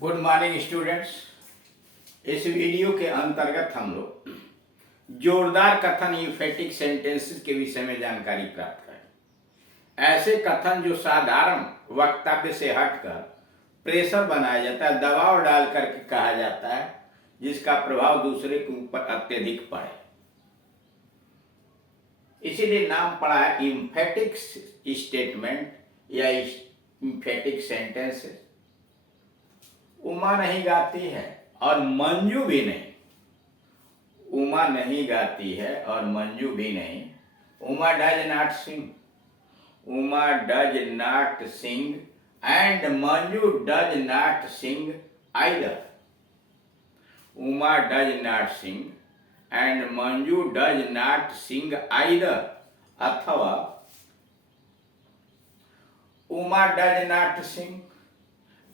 Good morning students. इस video के अंतर्गत हम लोग जोरदार कथन यूफेटिक सेंटेंसेस के विषय में जानकारी प्राप्त करें। ऐसे कथन जो साधारण वक्तव्य से हटकर प्रेशर बनाया जाता है, दबाव डाल करके कहा जाता है, जिसका प्रभाव दूसरे के ऊपर अत्यधिक पड़े। इसीलिए नाम पड़ा है इम्फेटिक स्टेटमेंट या इम्फेटिक सेंटेंसेस। उमा नहीं गाती है और मंजू भी नहीं। उमा नहीं गाती है और मंजू भी नहीं। Uma does not sing. Uma does not sing and Manju does not sing either. Uma does not sing and Manju does not sing either. अथवा Uma does not sing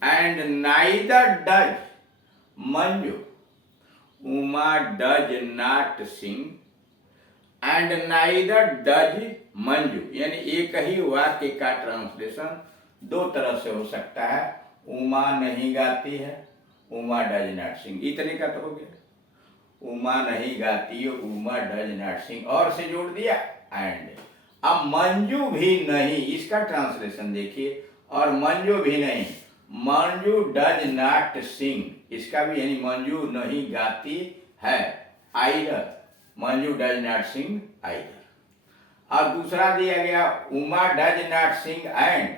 and neither does Manju. Uma does not sing and neither does Manju। यानी एक ही वाक्य का translation दो तरह से हो सकता है। उमा नहीं गाती है, उमा डज नॉट सिंग। इतने का तो हो गया। उमा नहीं गाती है, उमा डज नॉट सिंग, और से जोड़ दिया एंड। अब मंजू भी नहीं, इसका ट्रांसलेशन देखिए। और मंजू भी नहीं, मंजू डज नॉट सिंग, इसका भी यानी मंजू नहीं गाती है। Either, Manju does not sing either. और दूसरा दिया गया Uma does not sing and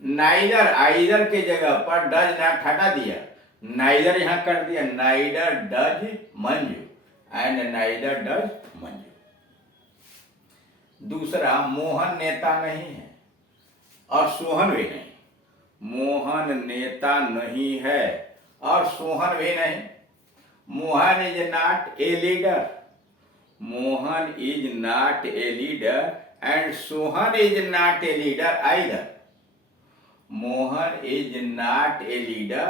neither. Either के जगह पर डज नॉट हटा दिया, नाइदर यहां कर दिया। Neither does Manju and neither does Manju. दूसरा मोहन नेता नहीं है और सोहन भी नहीं। मोहन नेता नहीं है और सोहन भी नहीं। Mohan is not a leader. Mohan is not a leader and Sohan is not a leader either. Mohan is not a leader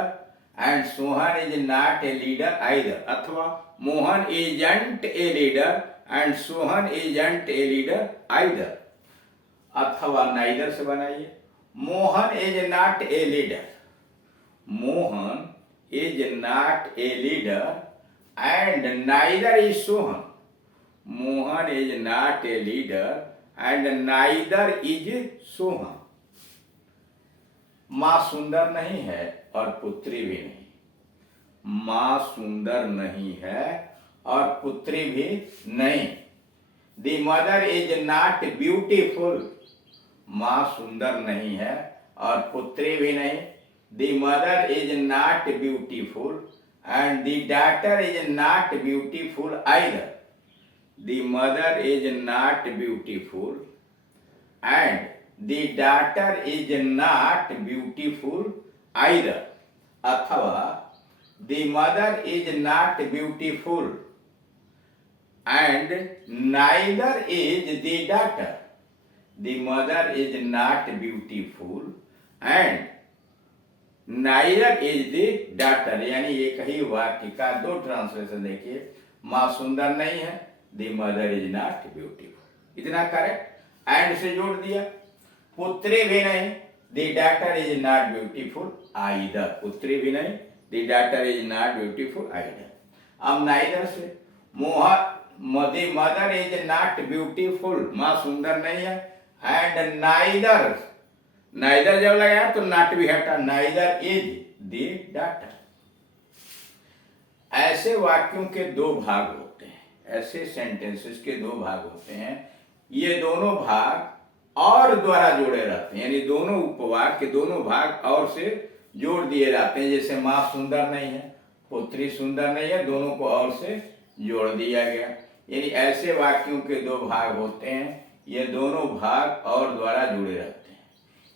and Sohan is not a leader either. अथवा Mohan isn't a leader and Sohan isn't a leader either. अथवा neither से बनाइए। Mohan is not a leader. Mohan is not a leader and neither is Sohan. Mohan is not a leader and neither is Sohan. मां सुंदर नहीं है और पुत्री भी नहीं। मां सुंदर नहीं है और पुत्री भी नहीं। The mother is not beautiful. मां सुंदर नहीं है और पुत्री भी नहीं। The mother is not beautiful and the daughter is not beautiful either. The mother is not beautiful and the daughter is not beautiful either. अथवा the mother is not beautiful and neither is the daughter. The mother is not beautiful and neither is the daughter। यानी एक ही वाक्य का दो translation देखिए। मां सुंदर नहीं है, the mother is not beautiful, इतना करेक्ट। एंड से जोड़ दिया। पुत्री भी नहीं, the daughter is not beautiful either। पुत्री भी नहीं, the daughter is not beautiful either। अब नाइदर से the mother is not beautiful, मां सुंदर नहीं है एंड नाइदर, नाइदर जब लगाया तो नॉट भी हटा। Neither is the daughter. ऐसे वाक्यों के दो भाग होते हैं। ऐसे सेंटेंसेस के दो भाग होते हैं। ये दोनों भाग और द्वारा जोड़े रहते हैं, यानी दोनों उपवाक्य दोनों भाग और से जोड़ दिए जाते हैं। जैसे मां सुंदर नहीं है, पुत्री सुंदर नहीं है, दोनों को और से जोड़ दिया गया। यानी ऐसे वाक्यों के दो भाग होते हैं। ये दोनों भाग और द्वारा जुड़े रहते हैं।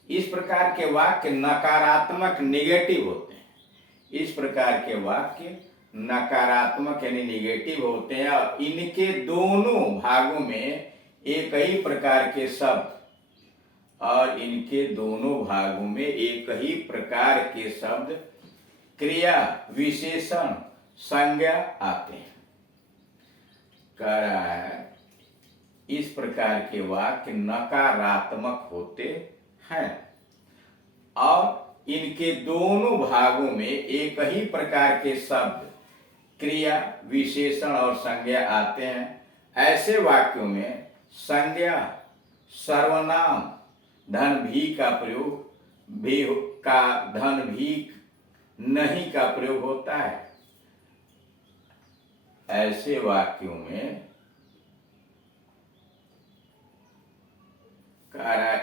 इस प्रकार के वाक्य नकारात्मक निगेटिव होते हैं। इस प्रकार के वाक्य नकारात्मक यानी निगेटिव होते हैं और इनके दोनों भागों में एक ही प्रकार के शब्द और इनके दोनों भागों में एक ही प्रकार के शब्द, क्रिया, विशेषण, संज्ञा आते हैं। कह रहा है इस प्रकार के वाक्य नकारात्मक होते हैं और इनके दोनों भागों में एक ही प्रकार के शब्द, क्रिया, विशेषण और संज्ञा आते हैं, ऐसे वाक्यों में संज्ञा, सर्वनाम, धन भी का प्रयोग भी का धन भी नहीं का प्रयोग होता है। ऐसे वाक्यों में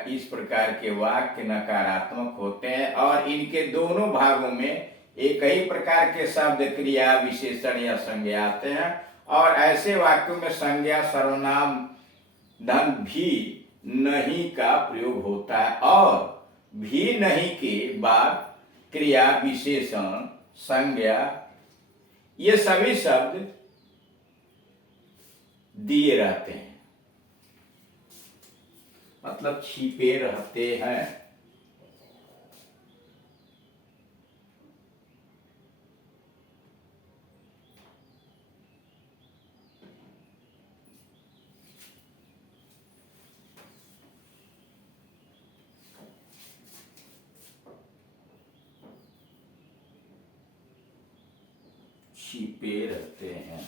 इस प्रकार के वाक्य नकारात्मक होते हैं और इनके दोनों भागों में एक ही प्रकार के शब्द, क्रिया, विशेषण या संज्ञा आते हैं और ऐसे वाक्यों में संज्ञा, सर्वनाम, धन भी नहीं का प्रयोग होता है और भी नहीं के बाद क्रिया, विशेषण, संज्ञा ये सभी शब्द दिए रहते हैं, मतलब छिपे रहते हैं। छिपे रहते हैं।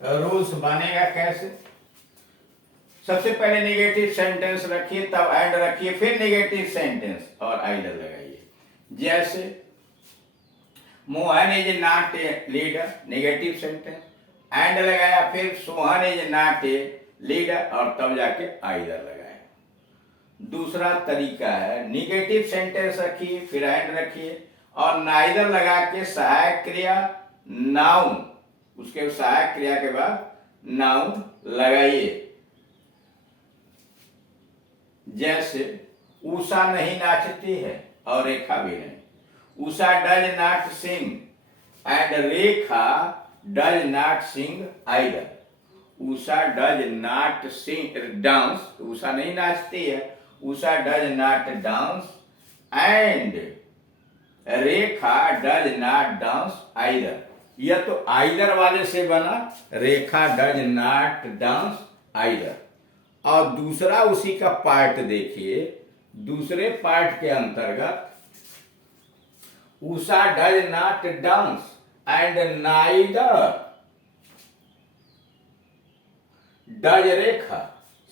रूल्स बनेगा कैसे? सबसे पहले नेगेटिव सेंटेंस रखिए, तब एंड रखिए, फिर नेगेटिव सेंटेंस और आइडर लगाइए। जैसे Mohan is not a leader, negative sentence, and लगाया, फिर Sohan is not a leader और तब जाके आइडर लगाया। दूसरा तरीका है नेगेटिव सेंटेंस रखिए, फिर एंड रखिए और नाइदर लगा के सहायक क्रिया नाउन, उसके सहायक क्रिया के बाद नाउन लगाइए। जैसे उषा नहीं नाचती है और रेखा भी नहीं। Usha does not sing and Rekha does not sing either. Usha does not sing dance, Usha नहीं नाचती है, Usha does not dance and Rekha does not dance either. यह तो आइदर वाले से बना, Rekha does not dance either. और दूसरा उसी का पार्ट देखिए, दूसरे पार्ट के अंतर्गत Usha does not dance and neither does Rekha,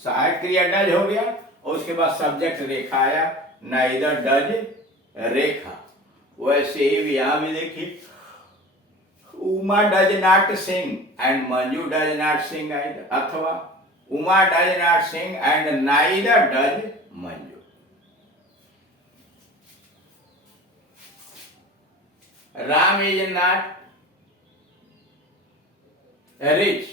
सहायक क्रिया डज हो गया और उसके बाद सब्जेक्ट रेखा आया, नाइदर डज रेखा। वैसे ही यहां भी देखिए, Uma does not sing and Manju does not sing either, अथवा Uma does not sing and neither does Manju. Ram is not rich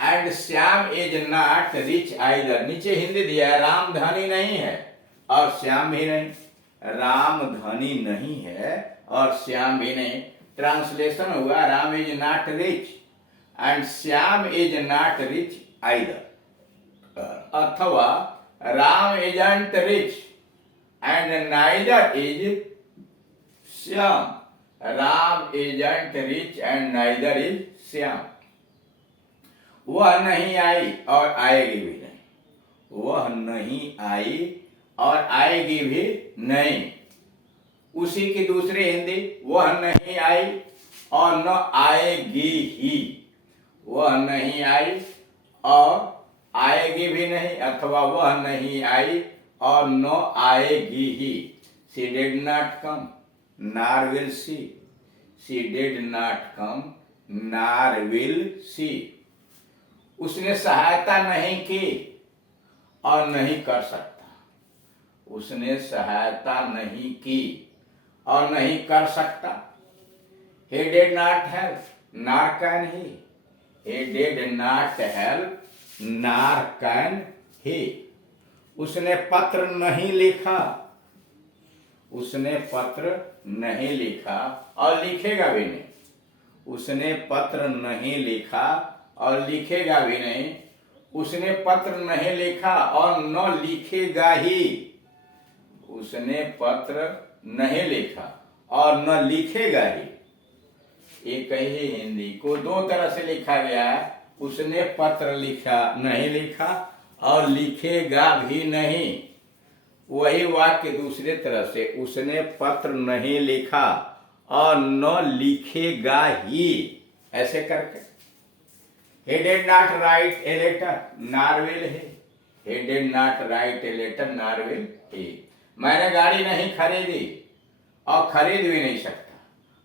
and Shyam is not rich either. नीचे हिंदी दिया है, राम धनी नहीं है और श्याम भी नहीं। राम धनी नहीं है और श्याम भी नहीं। ट्रांसलेशन हुआ, Ram is not rich and Shyam is not rich either, अथवा Ram isn't rich and neither is Shyam. Ram isn't rich and neither is Shyam. वह नहीं आई और आएगी भी नहीं, वह नहीं आई और आएगी भी नहीं। उसी की दूसरी हिंदी, वह नहीं आई और न आएगी ही। वह नहीं आई और आएगी भी नहीं, अथवा वह नहीं आई और न आएगी ही। She did not come, nor will she. She did not come, nor will she. उसने सहायता नहीं की और नहीं कर सकता। उसने सहायता नहीं की और नहीं कर सकता। He did not help, nor can he. He did not help, nor can he. उसने पत्र नहीं लिखा, उसने पत्र नहीं लिखा और लिखेगा भी नहीं। उसने पत्र नहीं लिखा और लिखेगा भी नहीं। उसने पत्र नहीं लिखा और न लिखेगा ही। उसने पत्र नहीं लिखा और न लिखेगा ही। एक ही हिंदी को दो तरह से लिखा गया है। उसने पत्र लिखा नहीं लिखा और लिखेगा भी नहीं। वही वाक्य दूसरे तरह से, उसने पत्र नहीं लिखा और न लिखेगा ही, ऐसे करके। He did not write a letter, nor will he. He did not write a letter, nor will he. मैंने गाड़ी नहीं खरीदी और खरीद भी नहीं सकता।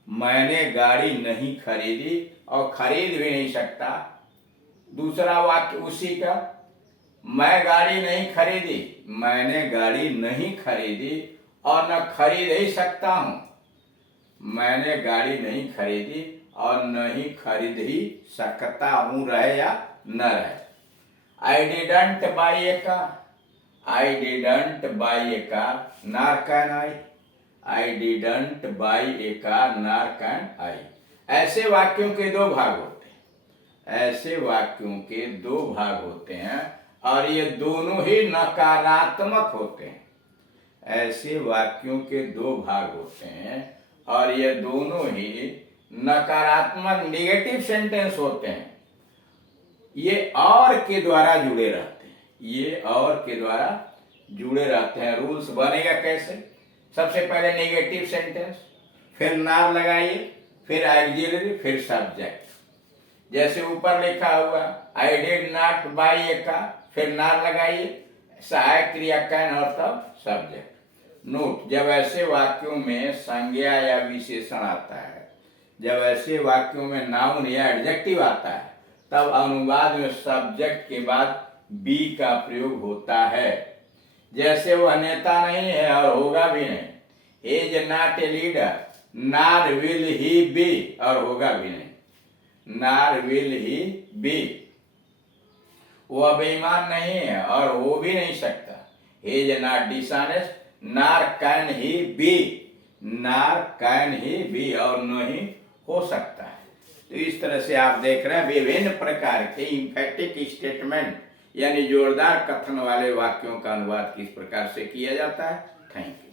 मैंने गाड़ी नहीं खरीदी और खरीद भी नहीं सकता। दूसरा वाक्य उसी का, मैं गाड़ी नहीं खरीदी, मैंने गाड़ी नहीं खरीदी और न खरीद ही सकता हूं। मैंने गाड़ी नहीं खरीदी और न ही खरीद ही सकता हूं, रहे या न रहे। I didn't buy a car, I didn't buy a car, nor can I. I didn't buy a car, nor can I. ऐसे वाक्यों के दो भाग होते हैं, ऐसे वाक्यों के दो भाग होते हैं और ये दोनों ही नकारात्मक होते हैं। ऐसे वाक्यों के दो भाग होते हैं और ये दोनों ही नकारात्मक नेगेटिव सेंटेंस होते हैं। ये और के द्वारा जुड़े रहते हैं, ये और के द्वारा जुड़े रहते हैं। रूल्स बनेगा कैसे? सबसे पहले नेगेटिव सेंटेंस, फिर नार लगाइए, फिर ऑक्सिलरी, फिर सब्जेक्ट। जैसे ऊपर लिखा हुआ I did not by a car, फिर नार लगाइए, सहायक क्रिया कैन और तब सब्जेक्ट। नोट, जब ऐसे वाक्यों में संज्ञा या विशेषण आता है, जब ऐसे वाक्यों में नाउन या एडजेक्टिव आता है, तब अनुवाद में सब्जेक्ट के बाद बी का प्रयोग होता है। जैसे वह नेता नहीं है और होगा भी नहीं। इज नॉट ए लीडर, नार विल ही बी, और होगा भी नहीं। नार विल ही बी, वह बेईमान नहीं है और हो भी नहीं सकता। इज नॉट डिसऑनेस्ट, नार कैन ही बी, नार कैन ही बी, और नहीं हो सकता है। तो इस तरह से आप देख रहे हैं विभिन्न प्रकार के इम्फेटिक स्टेटमेंट यानी जोरदार कथन वाले वाक्यों का अनुवाद किस प्रकार से किया जाता है। Thank you.